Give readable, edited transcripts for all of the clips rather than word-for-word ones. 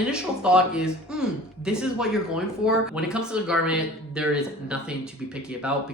initial thought is, this is what you're going for. When it comes to the garment, there is nothing to be picky about.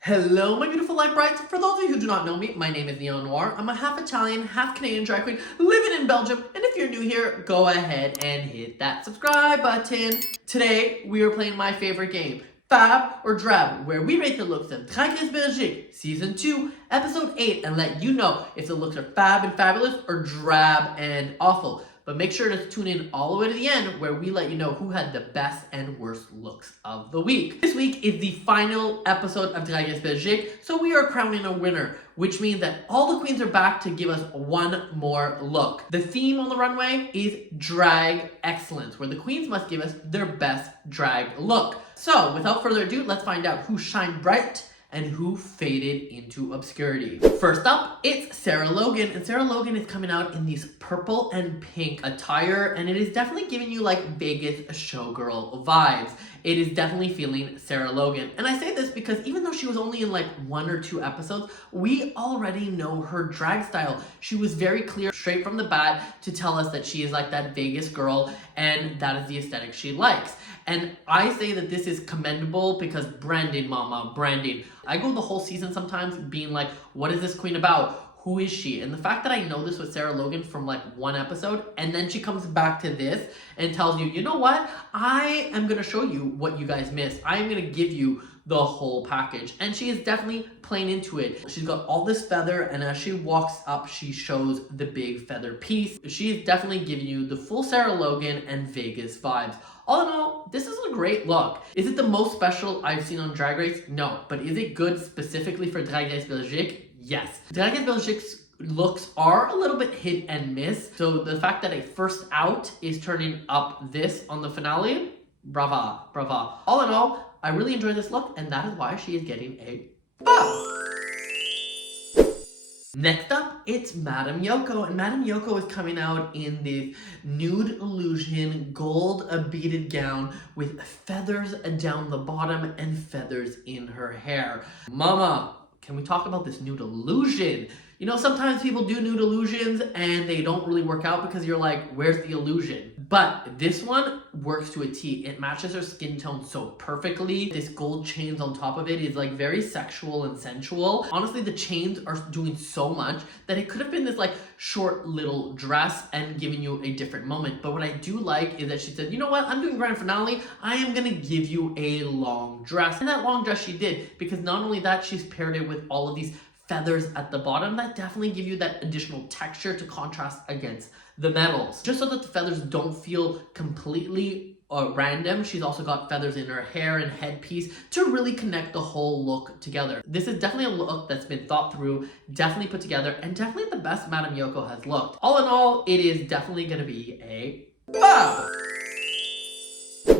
Hello, my beautiful light brights. For those of you who do not know me, my name is Neon Noire. I'm a half Italian, half Canadian drag queen living in Belgium. And if you're new here, go ahead and hit that subscribe button. Today, we are playing my favorite game, FAB or DRAB, where we rate the looks of Drag Race Belgique, Season 2, Episode 8, and let you know if the looks are fab and fabulous or drab and awful. But make sure to tune in all the way to the end where we let you know who had the best and worst looks of the week. This week is the final episode of Drag Race Belgique, so we are crowning a winner, which means that all the queens are back to give us one more look. The theme on the runway is drag excellence, where the queens must give us their best drag look. So without further ado, let's find out who shined bright and who faded into obscurity. First up, it's Sarah Logan, and Sarah Logan is coming out in these purple and pink attire, and it is definitely giving you like Vegas showgirl vibes. It is definitely feeling Sarah Logan. And I say this because even though she was only in like 1 or 2 episodes, we already know her drag style. She was very clear straight from the bat to tell us that she is like that Vegas girl and that is the aesthetic she likes. And I say that this is commendable because branding, mama, branding. I go the whole season sometimes being like, what is this queen about? Who is she? And the fact that I know this with Sarah Logan from like 1 episode, and then she comes back to this and tells you, you know what? I am going to show you what you guys missed. I am going to give you the whole package. And she is definitely playing into it. She's got all this feather, and as she walks up, she shows the big feather piece. She is definitely giving you the full Sarah Logan and Vegas vibes. All in all, this is a great look. Is it the most special I've seen on Drag Race? No. But is it good specifically for Drag Race Belgique? Yes. Drag Race Belgique's looks are a little bit hit and miss. So the fact that a first out is turning up this on the finale, brava, brava. All in all, I really enjoy this look, and that is why she is getting a FAB. Next up, it's Madame Yoko, and Madame Yoko is coming out in this nude illusion gold beaded gown with feathers down the bottom and feathers in her hair. Mama, can we talk about this nude illusion? You know, sometimes people do nude illusions and they don't really work out because you're like, where's the illusion? But this one works to a T. It matches her skin tone so perfectly. This gold chains on top of it is like very sexual and sensual. Honestly, the chains are doing so much that it could have been this like short little dress and giving you a different moment. But what I do like is that she said, you know what? I'm doing grand finale. I am gonna give you a long dress. And that long dress she did, because not only that, she's paired it with all of these feathers at the bottom that definitely give you that additional texture to contrast against the metals. Just so that the feathers don't feel completely random, she's also got feathers in her hair and headpiece to really connect the whole look together. This is definitely a look that's been thought through, definitely put together, and definitely the best Madame Yoko has looked. All in all, it is definitely gonna be a FAB.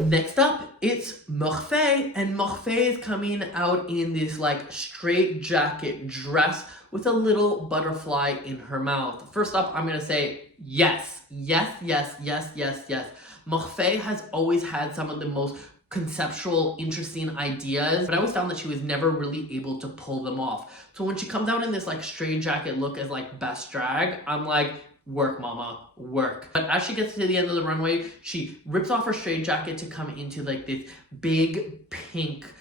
Next up, it's Morphe, and Morphe is coming out in this like straight jacket dress with a little butterfly in her mouth. First up, I'm gonna say yes, yes, yes, yes, yes, yes. Morphe has always had some of the most conceptual, interesting ideas, but I always found that she was never really able to pull them off. So when she comes out in this like straight jacket look as like best drag, I'm like, work, mama, work. But as she gets to the end of the runway, she rips off her straight jacket to come into like this big pink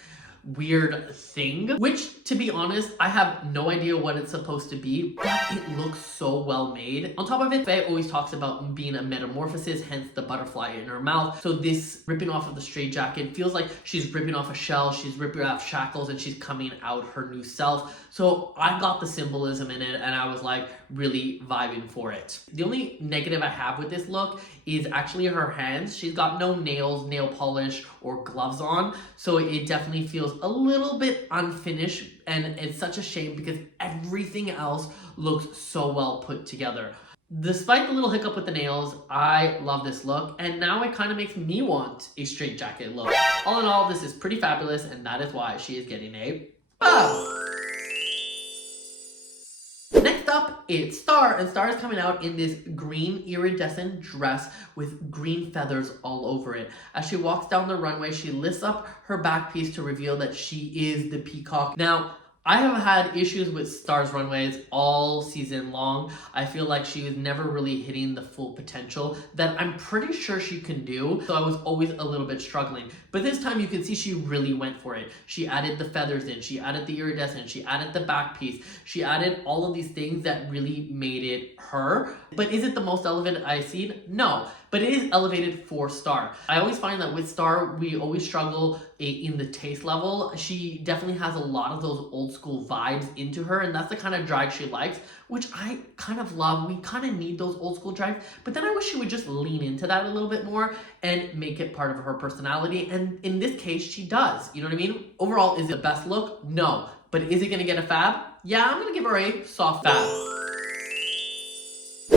weird thing, which to be honest, I have no idea what it's supposed to be, but it looks so well made. On top of it, Faye always talks about being a metamorphosis, hence the butterfly in her mouth. So this ripping off of the straight jacket feels like she's ripping off a shell, she's ripping off shackles, and she's coming out her new self. So I got the symbolism in it, and I was like really vibing for it. The only negative I have with this look is actually her hands. She's got no nails, nail polish, or gloves on, so it definitely feels a little bit unfinished, and it's such a shame because everything else looks so well put together. Despite the little hiccup with the nails, I love this look, and now it kind of makes me want a straight jacket look. All in all, this is pretty fabulous, and that is why she is getting a FAB. up, it's Star, and Star is coming out in this green iridescent dress with green feathers all over it. As she walks down the runway, she lifts up her back piece to reveal that she is the peacock. Now, I have had issues with Star's runways all season long. I feel like she was never really hitting the full potential that I'm pretty sure she can do. So I was always a little bit struggling. But this time you can see she really went for it. She added the feathers in, she added the iridescent, she added the back piece, she added all of these things that really made it her. But is it the most elevated I've seen? No. But it is elevated for Star. I always find that with Star, we always struggle in the taste level. She definitely has a lot of those old school vibes into her, and that's the kind of drag she likes, which I kind of love. We kind of need those old school drags, but then I wish she would just lean into that a little bit more and make it part of her personality. And in this case, she does. You know what I mean? Overall, is it the best look? No. But is it gonna get a FAB? Yeah, I'm gonna give her a soft FAB.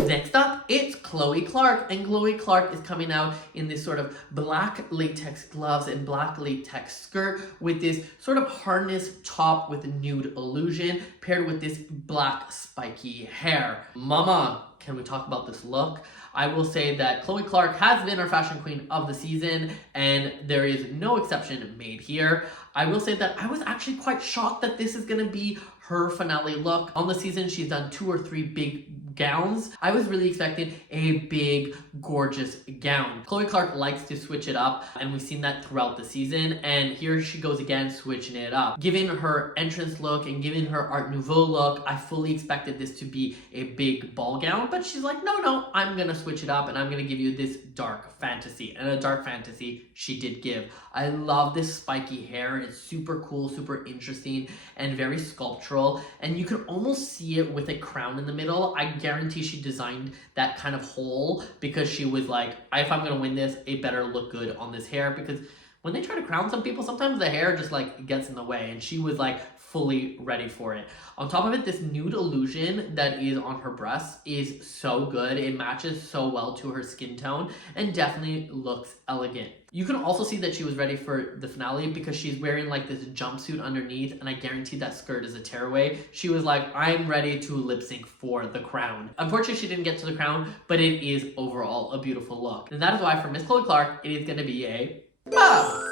Next up, it's Chloe Clark, and Chloe Clark is coming out in this sort of black latex gloves and black latex skirt with this sort of harness top with nude illusion paired with this black spiky hair. Mama, can we talk about this look? I will say that Chloe Clark has been our fashion queen of the season, and there is no exception made here. I will say that I was actually quite shocked that this is going to be her finale look. On the season, she's done 2 or 3 big gowns. I was really expecting a big, gorgeous gown. Chloe Clark likes to switch it up, and we've seen that throughout the season, and here she goes again, switching it up. Given her entrance look and given her Art Nouveau look, I fully expected this to be a big ball gown, but she's like, no, I'm gonna switch it up, and I'm gonna give you this dark fantasy, and a dark fantasy she did give. I love this spiky hair. It's super cool, super interesting, and very sculptural, and you can almost see it with a crown in the middle. I guarantee she designed that kind of hole because she was like, if I'm gonna win this, it better look good on this hair, because when they try to crown some people, sometimes the hair just like gets in the way, and she was like fully ready for it. On top of it, this nude illusion that is on her breast is so good. It matches so well to her skin tone and definitely looks elegant. You can also see that she was ready for the finale because she's wearing like this jumpsuit underneath, and I guarantee that skirt is a tearaway. She was like, I'm ready to lip sync for the crown. Unfortunately, she didn't get to the crown, but it is overall a beautiful look. And that is why for Miss Chloe Clark, it is gonna be a FAB.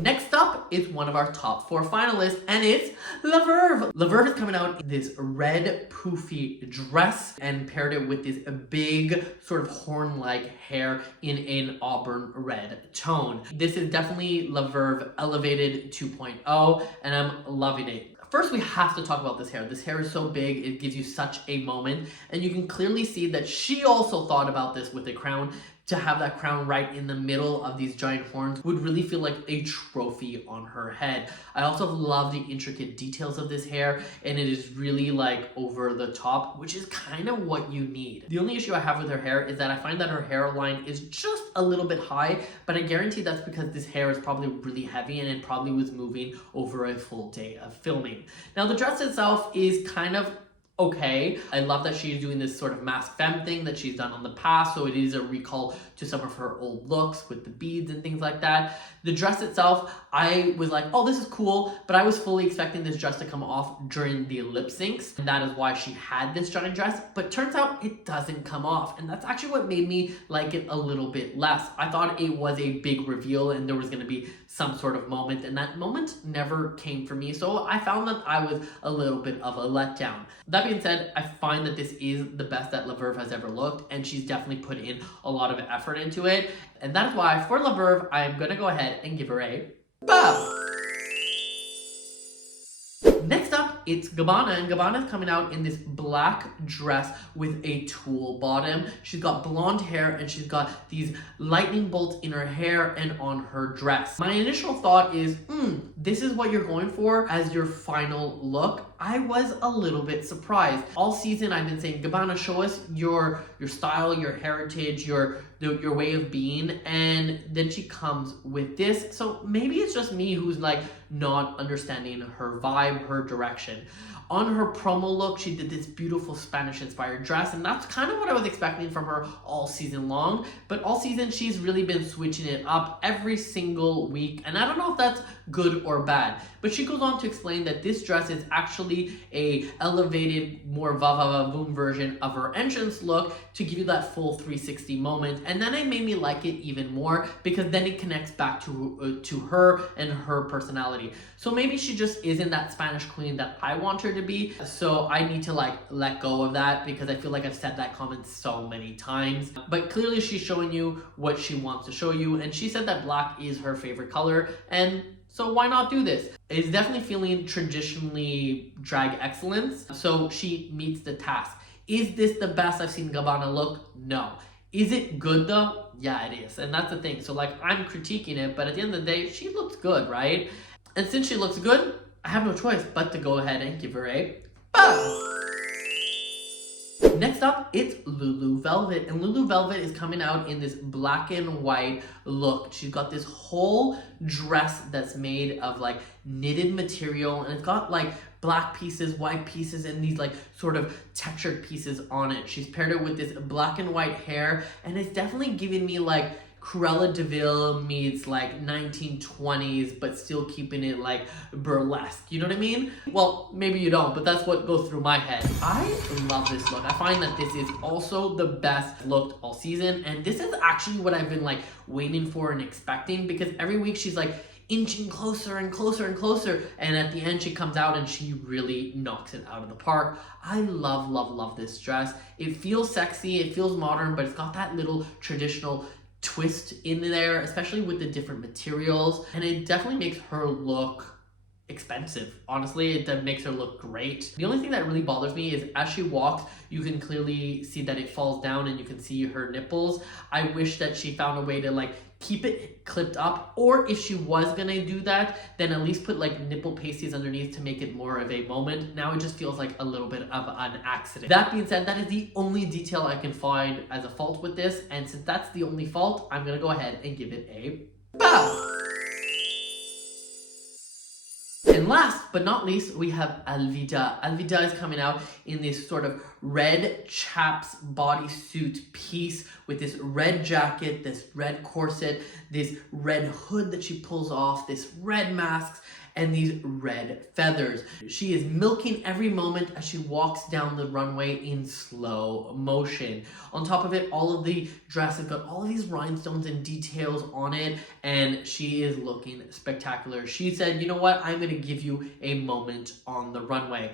Next up is one of our top 4 finalists, and it's La Verve. La Verve is coming out in this red poofy dress and paired it with this big sort of horn-like hair in an auburn red tone. This is definitely La Verve Elevated 2.0, and I'm loving it. First, we have to talk about this hair. This hair is so big, it gives you such a moment, and you can clearly see that she also thought about this with a crown. To have that crown right in the middle of these giant horns would really feel like a trophy on her head. I also love the intricate details of this hair, and it is really like over the top, which is kind of what you need. The only issue I have with her hair is that I find that her hairline is just a little bit high, but I guarantee that's because this hair is probably really heavy and it probably was moving over a full day of filming. Now the dress itself is kind of okay. I love that she's doing this sort of mask femme thing that she's done on the past, so it is a recall to some of her old looks with the beads and things like that. The dress itself, I was like, oh, this is cool, but I was fully expecting this dress to come off during the lip syncs, and that is why she had this giant dress, but turns out it doesn't come off, and that's actually what made me like it a little bit less. I thought it was a big reveal and there was going to be some sort of moment, and that moment never came for me, so I found that I was a little bit of a letdown. That being said, I find that this is the best that La Verve has ever looked, and she's definitely put in a lot of effort into it, and that is why for La Verve, I'm gonna go ahead and give her a FAB. Next up, it's Gabbana, and Gabbana is coming out in this black dress with a tulle bottom. She's got blonde hair, and she's got these lightning bolts in her hair and on her dress. My initial thought is, this is what you're going for as your final look. I was a little bit surprised. All season I've been saying, Gabbana, show us your style, your heritage, your way of being, and then she comes with this. So maybe it's just me who's like not understanding her vibe, her direction. On her promo look, she did this beautiful Spanish-inspired dress, and that's kind of what I was expecting from her all season long. But all season, she's really been switching it up every single week, and I don't know if that's good or bad. But she goes on to explain that this dress is actually a elevated, more va-va-va-boom version of her entrance look to give you that full 360 moment. And then it made me like it even more because then it connects back to her and her personality. So maybe she just isn't that Spanish queen that I want her to be. So I need to like let go of that because I feel like I've said that comment so many times. But clearly she's showing you what she wants to show you. And she said that black is her favorite color. And so why not do this? It's definitely feeling traditionally drag excellence. So she meets the task. Is this the best I've seen Gabbana look? No. Is it good though? Yeah, it is. And that's the thing. So like I'm critiquing it, but at the end of the day, she looks good, right? And since she looks good, I have no choice but to go ahead and give her a bow. Next up, it's Lulu Velvet. And Lulu Velvet is coming out in this black and white look. She's got this whole dress that's made of like knitted material, and it's got like black pieces, white pieces, and these like sort of textured pieces on it. She's paired it with this black and white hair, and it's definitely giving me like Cruella de Vil meets like 1920s, but still keeping it like burlesque. You know what I mean? Well, maybe you don't, but that's what goes through my head. I love this look. I find that this is also the best looked all season, and this is actually what I've been like waiting for and expecting, because every week she's like inching closer and closer and closer, and at the end she comes out and she really knocks it out of the park. I love, love, love this dress. It feels sexy, it feels modern, but it's got that little traditional twist in there, especially with the different materials, and it definitely makes her look expensive. Honestly, it makes her look great. The only thing that really bothers me is as she walks, you can clearly see that it falls down and you can see her nipples. I wish that she found a way to like keep it clipped up, or if she was gonna do that, then at least put like nipple pasties underneath to make it more of a moment. Now it just feels like a little bit of an accident. That being said, that is the only detail I can find as a fault with this, and since that's the only fault, I'm gonna go ahead and give it a bow. And last but not least, we have Alvida. Alvida is coming out in this sort of red chaps bodysuit piece with this red jacket, this red corset, this red hood that she pulls off, this red mask, and these red feathers. She is milking every moment as she walks down the runway in slow motion. On top of it, all of the dress has got all of these rhinestones and details on it, and she is looking spectacular. She said, you know what, I'm gonna give you a moment on the runway.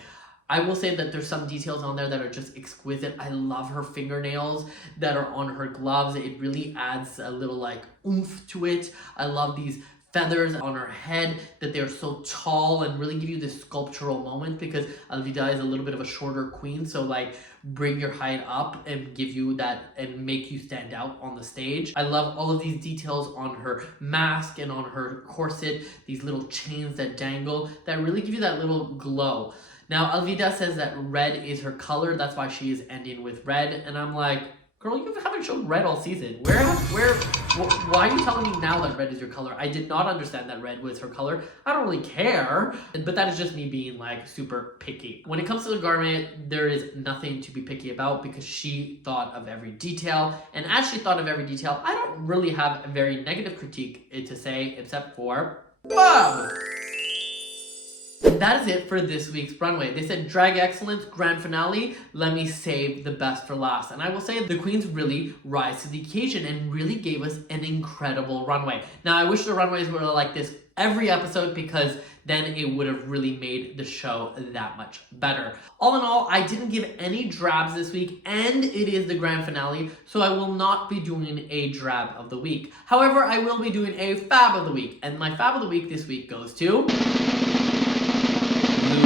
I will say that there's some details on there that are just exquisite. I love her fingernails that are on her gloves. It really adds a little like oomph to it. I love these feathers on her head, that they're so tall and really give you this sculptural moment, because Alvida is a little bit of a shorter queen, so like bring your height up and give you that and make you stand out on the stage. I love all of these details on her mask and on her corset, these little chains that dangle that really give you that little glow. Now Alvida says that red is her color, that's why she is ending with red, and I'm like, girl, you haven't shown red all season. Why are you telling me now that red is your color? I did not understand that red was her color. I don't really care, but that is just me being like super picky. When it comes to the garment, there is nothing to be picky about because she thought of every detail. And as she thought of every detail, I don't really have a very negative critique to say except for Bob. And that is it for this week's runway. They said drag excellence, grand finale, let me save the best for last. And I will say the queens really rise to the occasion and really gave us an incredible runway. Now I wish the runways were like this every episode, because then it would have really made the show that much better. All in all, I didn't give any drabs this week, and it is the grand finale, so I will not be doing a drab of the week. However, I will be doing a fab of the week, and my fab of the week this week goes to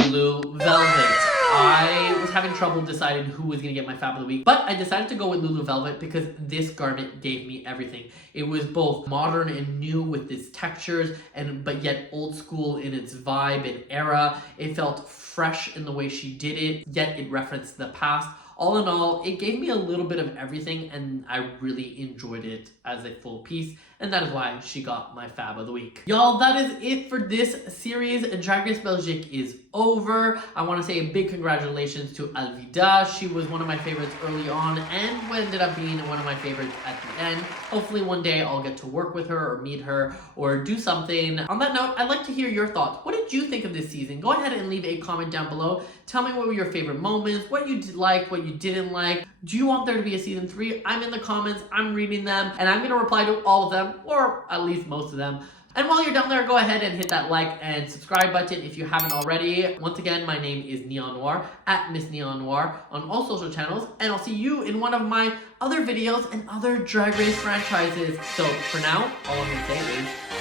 Lulu Velvet. I was having trouble deciding who was going to get my fab of the week, but I decided to go with Lulu Velvet because this garment gave me everything. It was both modern and new with its textures, but yet old school in its vibe and era. It felt fresh in the way she did it, yet it referenced the past. All in all, it gave me a little bit of everything, and I really enjoyed it as a full piece, and that is why she got my fab of the week. Y'all, that is it for this series. Drag Race Belgique is over. I want to say a big congratulations to Alvida. She was one of my favorites early on and ended up being one of my favorites at the end. Hopefully one day I'll get to work with her or meet her or do something. On that note, I'd like to hear your thoughts. What did you think of this season? Go ahead and leave a comment down below. Tell me what were your favorite moments, what you did like, what you didn't like. Do you want there to be a season 3? I'm in the comments, I'm reading them, and I'm going to reply to all of them, or at least most of them. And while you're down there, go ahead and hit that like and subscribe button if you haven't already. Once again, my name is Neon Noire, at Miss Neon Noire on all social channels, and I'll see you in one of my other videos and other Drag Race franchises. So for now, all I'm going to say is